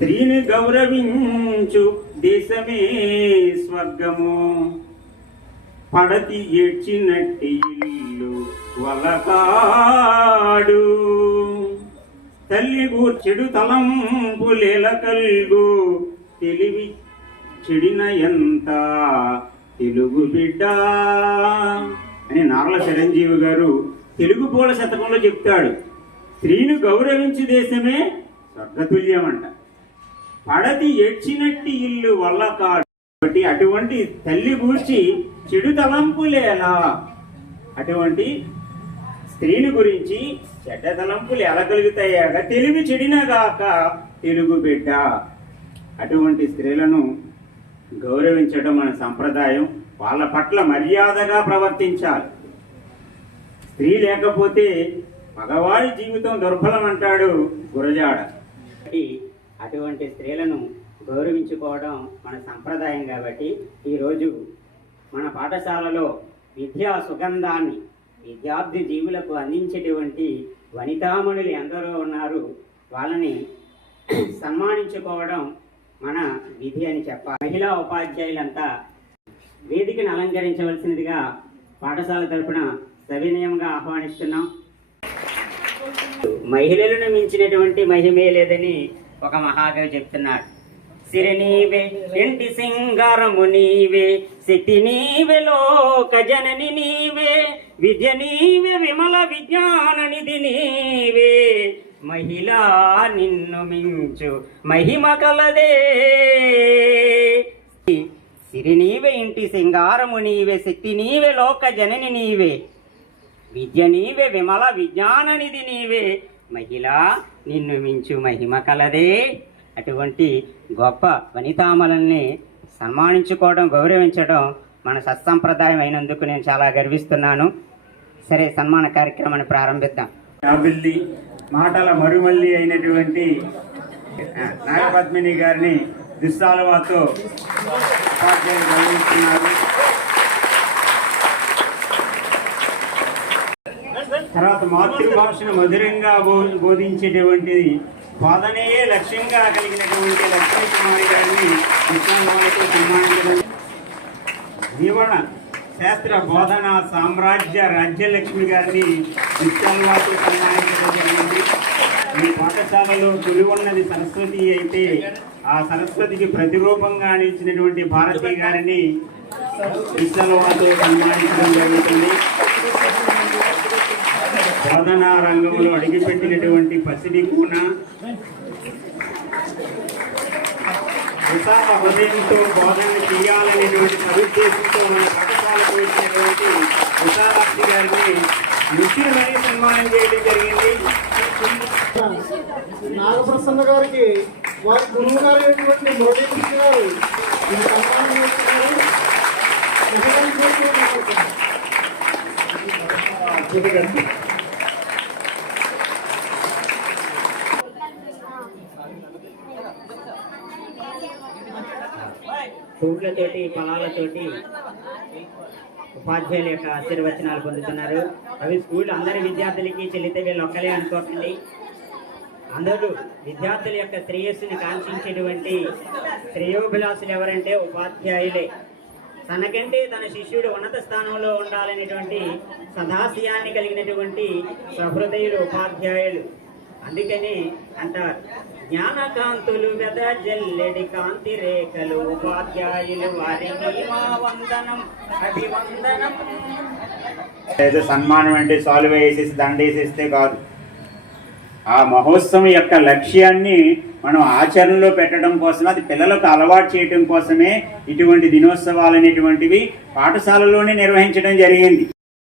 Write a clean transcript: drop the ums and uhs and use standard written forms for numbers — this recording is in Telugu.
స్త్రీని గౌరవించు దేశమే స్వర్గము, పడతి ఏడ్చినట్టి ఇల్లు వలకాడు, తల్లి గూర్చెడు తలంపులేల కల్గు, తెలివి చెడిన ఎంత తెలుగు బిడ్డ అని నార్ల చిరంజీవి గారు తెలుగు పూల శతకంలో చెప్తాడు. స్త్రీని గౌరవించు దేశమే స్వర్గతుల్యం అంట. పడతి ఏడ్చినట్టి ఇల్లు వల్లకాడు, అటువంటి తల్లి గూర్చి చెడు తలంపులేలా, అటువంటి స్త్రీని గురించి చెడ్డ తలంపులు ఎలా కలుగుతాయాక తెలివి చెడినగాక తెలుగు బిడ్డ. అటువంటి స్త్రీలను గౌరవించడం మన సంప్రదాయం. వాళ్ళ పట్ల మర్యాదగా ప్రవర్తించాలి. స్త్రీ లేకపోతే మగవాడి జీవితం దుర్బలం అంటాడు గురజాడ. అటువంటి స్త్రీలను గౌరవించుకోవడం మన సంప్రదాయం. కాబట్టి ఈరోజు మన పాఠశాలలో విద్యా సుగంధాన్ని విద్యార్థి జీవులకు అందించేటువంటి వనితామణులు ఎందరో ఉన్నారు. వాళ్ళని సన్మానించుకోవడం మన విధి అని చెప్పాలి. మహిళా ఉపాధ్యాయులంతా వేదికను అలంకరించవలసినదిగా పాఠశాల తరపున సవినయంగా ఆహ్వానిస్తున్నాం. మహిళలను మించినటువంటి మహిమే లేదని ఒక మహాకవి చెప్తున్నాడు. సిరి నీవే ఇంటి సింగారము నీవే, శక్తి నీవే లోక జనని నీవే, విద్య నీవే విమల విజ్ఞాన నిధి నీవే, మహిళా నిన్ను మించు మహిమ కలదే. సిరి నీవే ఇంటి సింగారము నీవే, శక్తి నీవే లోక జనని నీవే, విద్య నీవే విమల విజ్ఞాన నిధి నీవే, మహిళా నిన్ను మించు మహిమ కలదే. అటువంటి గొప్ప వనితామలని సన్మానించుకోవడం, గౌరవించడం మన సత్సంప్రదాయం అయినందుకు నేను చాలా గర్విస్తున్నాను. సరే, సన్మాన కార్యక్రమాన్ని ప్రారంభిద్దాం. యాబిల్లి మాటల మరుమల్లి అయినటువంటి నాగపద్మిని గారిని దుస్సాలవాతో ఉపాధ్యాయులు గౌరవిస్తున్నారు. తర్వాత మాతృభాషను మధురంగా బోధించేటువంటి బోధనయే లక్ష్యంగా కలిగినటువంటి లక్ష్మీ కుమారి గారిని విశ్రాంతితో సన్మానించడం. జీవన శాస్త్ర బోధన సామ్రాజ్య రాజ్యలక్ష్మి గారిని విశ్రాంతితో సన్మానించడం జరిగింది. ఈ పాఠశాలలో తొలి ఉన్నది సరస్వతి అయితే ఆ సరస్వతికి ప్రతిరూపంగా నిలిచినటువంటి భారతి గారిని విశ్రాంతితో సన్మానించడం జరుగుతుంది. బోధనా రంగంలో అడిగిపెట్టినటువంటి పసిడి కూన ఉత్సాహ హృదయంతో బోధన చేయాలనేటువంటి సదుద్దేశంతో మన పాఠశాలకు వచ్చినటువంటి ఉషారాక్షి గారిని నిశ్చితమై సన్మానం చేయడం జరిగింది. నాగప్రసన్న గారికి వారి గురువు గారు అయినటువంటి మోదీ గారు సన్మానం చేస్తున్నారు. పూలతోటి ఫలాలతోటి ఉపాధ్యాయుల యొక్క ఆశీర్వచనాలు పొందుతున్నారు. అవి స్కూల్ అందరి విద్యార్థులకి చెల్లితే వీళ్ళు ఒక్కలే అనుకోకండి. అందరూ విద్యార్థుల యొక్క శ్రేయస్సుని కాంక్షించేటువంటి శ్రేయోభిలాసులు ఎవరంటే ఉపాధ్యాయులే. తనకంటే తన శిష్యుడు ఉన్నత స్థానంలో ఉండాలనేటువంటి సదాశయాన్ని కలిగినటువంటి సహృదయులు ఉపాధ్యాయులు. అందుకని అంటారు, జ్ఞానకాంతులు వెదజల్లెడి కాంతి రేఖలు ఉపాధ్యాయులు, వారికి మా వందనం అభివందనం. ఏదో సన్మానం అంటే సాల్వ్ వేసేసి దండేసేస్తే కాదు. ఆ మహోత్సవం యొక్క లక్ష్యాన్ని మనం ఆచరణలో పెట్టడం కోసం, అది పిల్లలకు అలవాటు చేయడం కోసమే ఇటువంటి దినోత్సవాలు అనేటువంటివి పాఠశాలలోనే నిర్వహించడం జరిగింది.